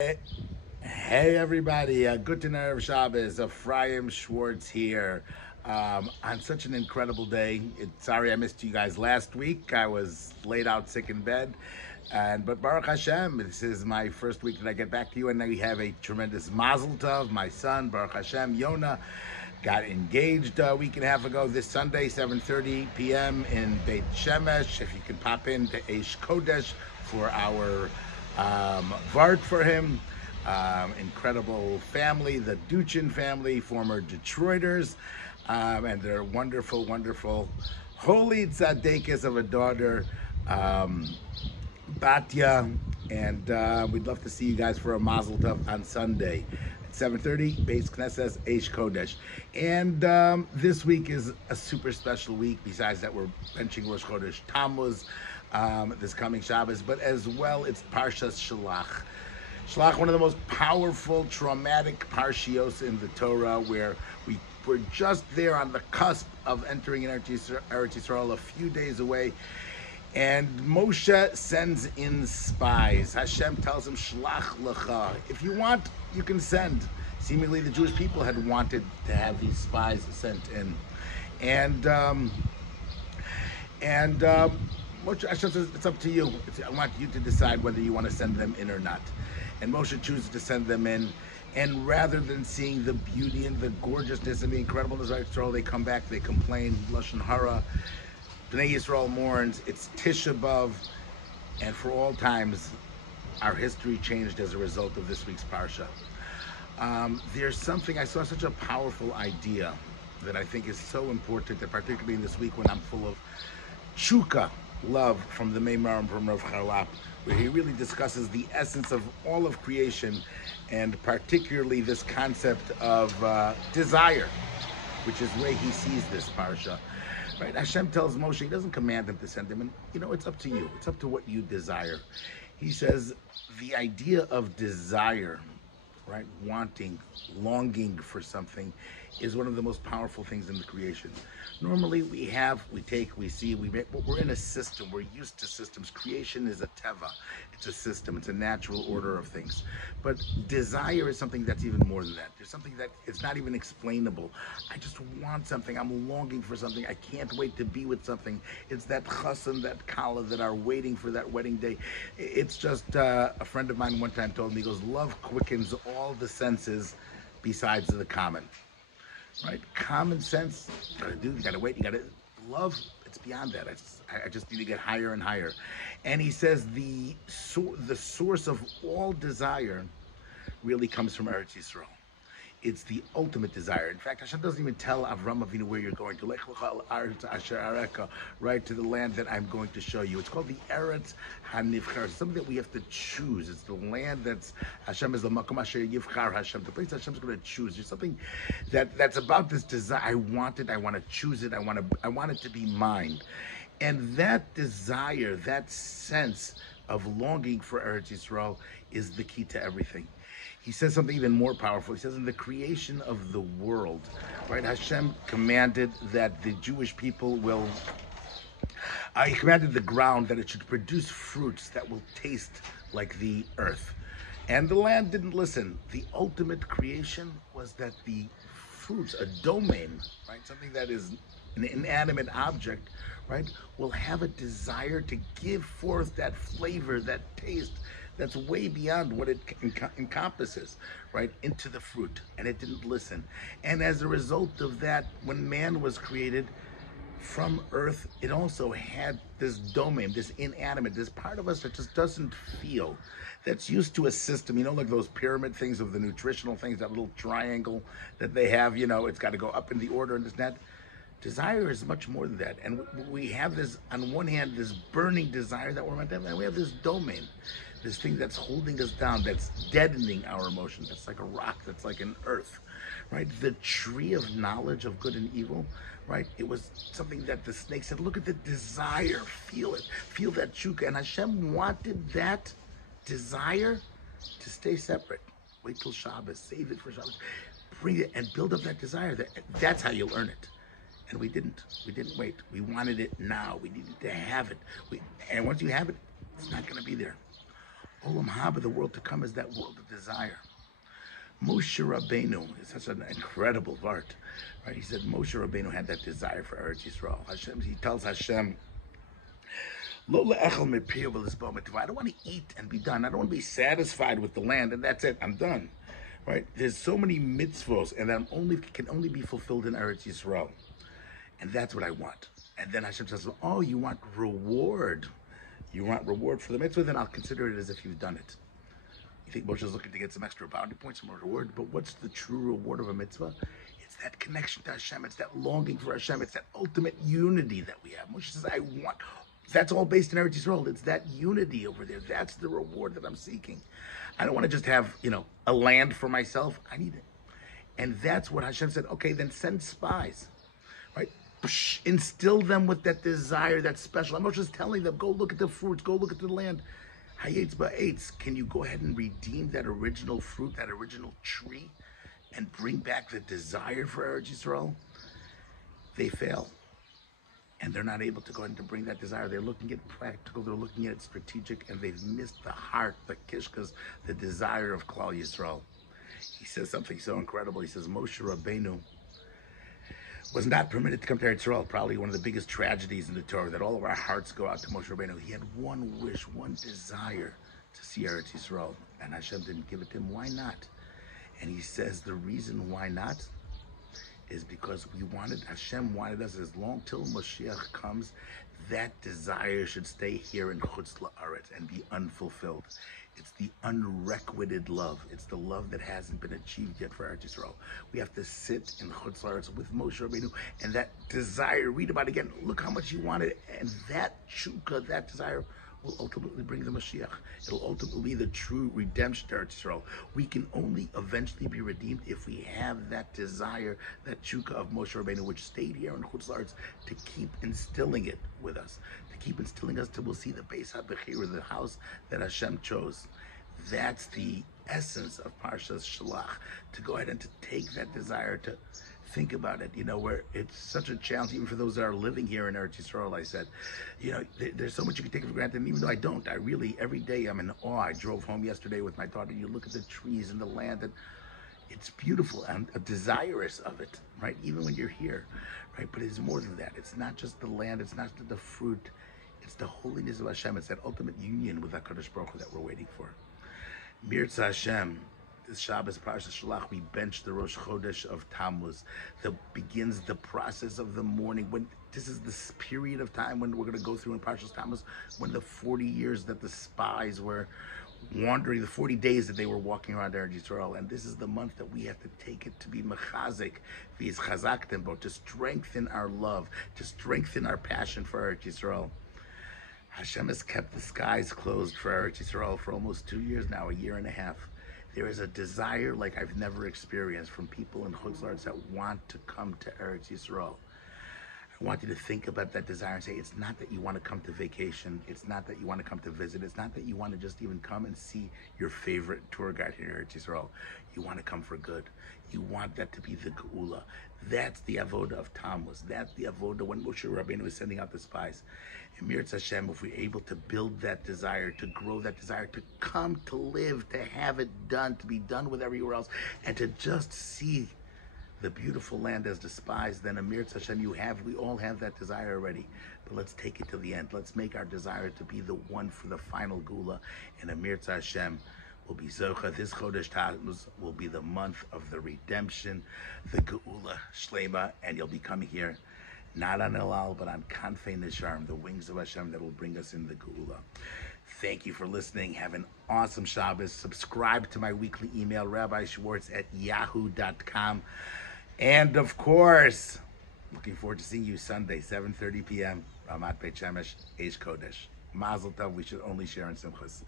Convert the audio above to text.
Hey everybody, good to know Shabbos. Ephraim Schwartz here on such an incredible day. Sorry I missed you guys last week. I was laid out sick in bed, but Baruch Hashem, this is my first week that I get back to you, and now we have a tremendous Mazel Tov. My son Baruch Hashem Yona got engaged a week and a half ago. This Sunday, 7:30 p.m. in Beit Shemesh. If you can pop in to Eish Kodesh for our Vart for him. Incredible family, the Duchin family, former Detroiters, and their wonderful, wonderful holy tzaddikas of a daughter, Batya, and we'd love to see you guys for a Mazel Tov on Sunday at 7:30, Beis Knesset Eish Kodesh. And this week is a super special week. Besides that, we're benching Rosh Chodesh Tammuz this coming Shabbos, but as well, it's Parshat Shelach. Shelach, one of the most powerful, traumatic parshios in the Torah, where we're just there on the cusp of entering in eretz Yisrael, a few days away, and Moshe sends in spies. Hashem tells him, Shlach lecha. If you want, you can send. Seemingly, the Jewish people had wanted to have these spies sent in, and Moshe, Hashem says, it's up to you. I want you to decide whether you want to send them in or not. And Moshe chooses to send them in, and rather than seeing the beauty and the gorgeousness and the incredibleness of Yisrael, they come back, they complain, Lashon Hara. Bnei Yisrael mourns. It's Tisha B'Av, and for all times, our history changed as a result of this week's Parsha. There's something, I saw such a powerful idea that I think is so important, that particularly in this week when I'm full of Chuka, love from the Meimar from Rav Charlap, where he really discusses the essence of all of creation, and particularly this concept of desire, which is the way he sees this parsha. Right? Hashem tells Moshe, he doesn't command him to send him, and it's up to you. It's up to what you desire. He says the idea of desire, right, wanting, longing for something, is one of the most powerful things in the creation. Normally we take, we see, but we're in a system. We're used to systems. Creation is a teva. It's a system. It's a natural order of things. But desire is something that's even more than that. There's something that it's not even explainable. I just want something. I'm longing for something. I can't wait to be with something. It's that chassan, that kala that are waiting for that wedding day. It's just, a friend of mine one time told me, he goes, love quickens all the senses besides the common. Right? Common sense, you gotta wait, love, it's beyond that. I just need to get higher and higher. And he says the source of all desire really comes from eretz Yisrael. It's the ultimate desire. In fact, Hashem doesn't even tell Avram Avinu where you're going to. Right, to the land that I'm going to show you. It's called the eretz hanivchar. It's something that we have to choose. It's the land that's Hashem is the makom asher yivchar Hashem. The place Hashem's going to choose. There's something that's about this desire. I want it. I want to choose it. I want it to be mine. And that desire, that sense of longing for eretz Yisrael, is the key to everything. He says something even more powerful. He says in the creation of the world, right, Hashem commanded that the Jewish people will, he commanded the ground that it should produce fruits that will taste like the earth. And the land didn't listen. The ultimate creation was that the fruits, a domain, right, something that is an inanimate object, right, will have a desire to give forth that flavor, that taste, that's way beyond what it encompasses, right, into the fruit. And it didn't listen. And as a result of that, when man was created from earth, it also had this domain, this inanimate, this part of us that just doesn't feel, that's used to a system, like those pyramid things of the nutritional things, that little triangle that they have, it's got to go up in the order and this and that. Desire is much more than that. And we have this, on one hand, this burning desire that we're meant to have, and we have this domain, this thing that's holding us down, that's deadening our emotions, that's like a rock, that's like an earth, right? The tree of knowledge of good and evil, right? It was something that the snake said, look at the desire, feel it, feel that chuka. And Hashem wanted that desire to stay separate. Wait till Shabbos, save it for Shabbos, bring it and build up that desire. That's how you'll earn it. And we didn't wait. We wanted it now. We needed to have it. And once you have it, it's not going to be there. Olam Haba, the world to come, is that world of desire. Moshe Rabbeinu is such an incredible art, right? He said Moshe Rabbeinu had that desire for eretz Yisrael. Hashem, he tells Hashem, Lo le'echel mepir v'lisbo mitzvah. I don't want to eat and be done. I don't want to be satisfied with the land and that's it. I'm done, right? There's so many mitzvos, and that can only be fulfilled in eretz Yisrael, and that's what I want. And then Hashem says, "Oh, you want reward? You want reward for the mitzvah? Then I'll consider it as if you've done it." You think Moshe is looking to get some extra bounty points, some more reward, but what's the true reward of a mitzvah? It's that connection to Hashem. It's that longing for Hashem. It's that ultimate unity that we have. Moshe says, I want, that's all based in eretz Yisrael. It's that unity over there. That's the reward that I'm seeking. I don't want to just have, a land for myself. I need it. And that's what Hashem said, okay, then send spies, right? Instill them with that desire, that special. Moshe is telling them, go look at the fruits, go look at the land. Hayetz ba'etz, can you go ahead and redeem that original fruit, that original tree, and bring back the desire for eretz Yisrael? They fail. And they're not able to go ahead and bring that desire. They're looking at practical, they're looking at strategic, and they've missed the heart, the kishkas, the desire of Klal Yisrael. He says something so incredible. He says, Moshe Rabbeinu was not permitted to come to Eretz Yisrael. Probably one of the biggest tragedies in the Torah, that all of our hearts go out to Moshe Rabbeinu. He had one wish, one desire to see Eretz Yisrael, and Hashem didn't give it to him. Why not? And he says the reason why not is because Hashem wanted us, as long till Mashiach comes, that desire should stay here in Chutz La'aretz and be unfulfilled. It's the unrequited love. It's the love that hasn't been achieved yet for Eretz Yisrael. We have to sit in Chutz La'aretz with Moshe Rabbeinu, and that desire, read about it again, look how much he wanted, and that chukah, that desire, will ultimately bring the Mashiach. It'll ultimately be the true redemption to Eretz Yisrael. We can only eventually be redeemed if we have that desire, that chukah of Moshe Rabbeinu, which stayed here in Chutz La'aretz, to keep instilling it with us, to keep instilling us till we'll see the Beis HaBechira, the house that Hashem chose. That's the essence of Parshat Shelach, to go ahead and to take that desire, to think about it, where it's such a challenge, even for those that are living here in Eretz Yisrael. I said, there's so much you can take for granted, and even though I don't, I really, every day I'm in awe. I drove home yesterday with my daughter, you look at the trees and the land, and it's beautiful. I'm desirous of it, right? Even when you're here, right? But it's more than that. It's not just the land, it's not just the fruit, it's the holiness of Hashem. It's that ultimate union with HaKadosh Baruch Hu that we're waiting for. Mirza Hashem. This Shabbos, Parshat Shelach, we bench the Rosh Chodesh of Tammuz, that begins the process of the morning. When this is this period of time when we're going to go through in Parshat Tammuz, when the 40 years that the spies were wandering, the 40 days that they were walking around Eretz Yisrael, and this is the month that we have to take it to be mechazik, v'yiz chazaktem bo, to strengthen our love, to strengthen our passion for Eretz Yisrael. Hashem has kept the skies closed for Eretz Yisrael for almost 2 years now, a year and a half. There is a desire like I've never experienced from people in Chutz La'aretz that want to come to Eretz Yisrael. I want you to think about that desire and say, it's not that you want to come to vacation. It's not that you want to come to visit. It's not that you want to just even come and see your favorite tour guide here in Eretz Yisrael. You want to come for good. You want that to be the Geula. That's the avoda of Tammuz. That's the avoda when Moshe Rabbeinu is sending out the spies. And Mirza Hashem, if we're able to build that desire, to grow that desire, to come, to live, to have it done, to be done with everywhere else, and to just see the beautiful land as despised, then Amir Hashem, we all have that desire already. But let's take it to the end. Let's make our desire to be the one for the final Gula. And Amir Hashem will be Zocha. This Chodesh Tammuz will be the month of the redemption, the Geula Shlema, and you'll be coming here not on Elal, but on Kanfei Nisharm, the wings of Hashem that will bring us in the Geula. Thank you for listening. Have an awesome Shabbos. Subscribe to my weekly email, Rabbi Schwartz at yahoo.com. And of course, looking forward to seeing you Sunday, 7:30 p.m. Ramat Beit Shemesh, Eish Kodesh. Mazel Tov, we should only share in Simchas.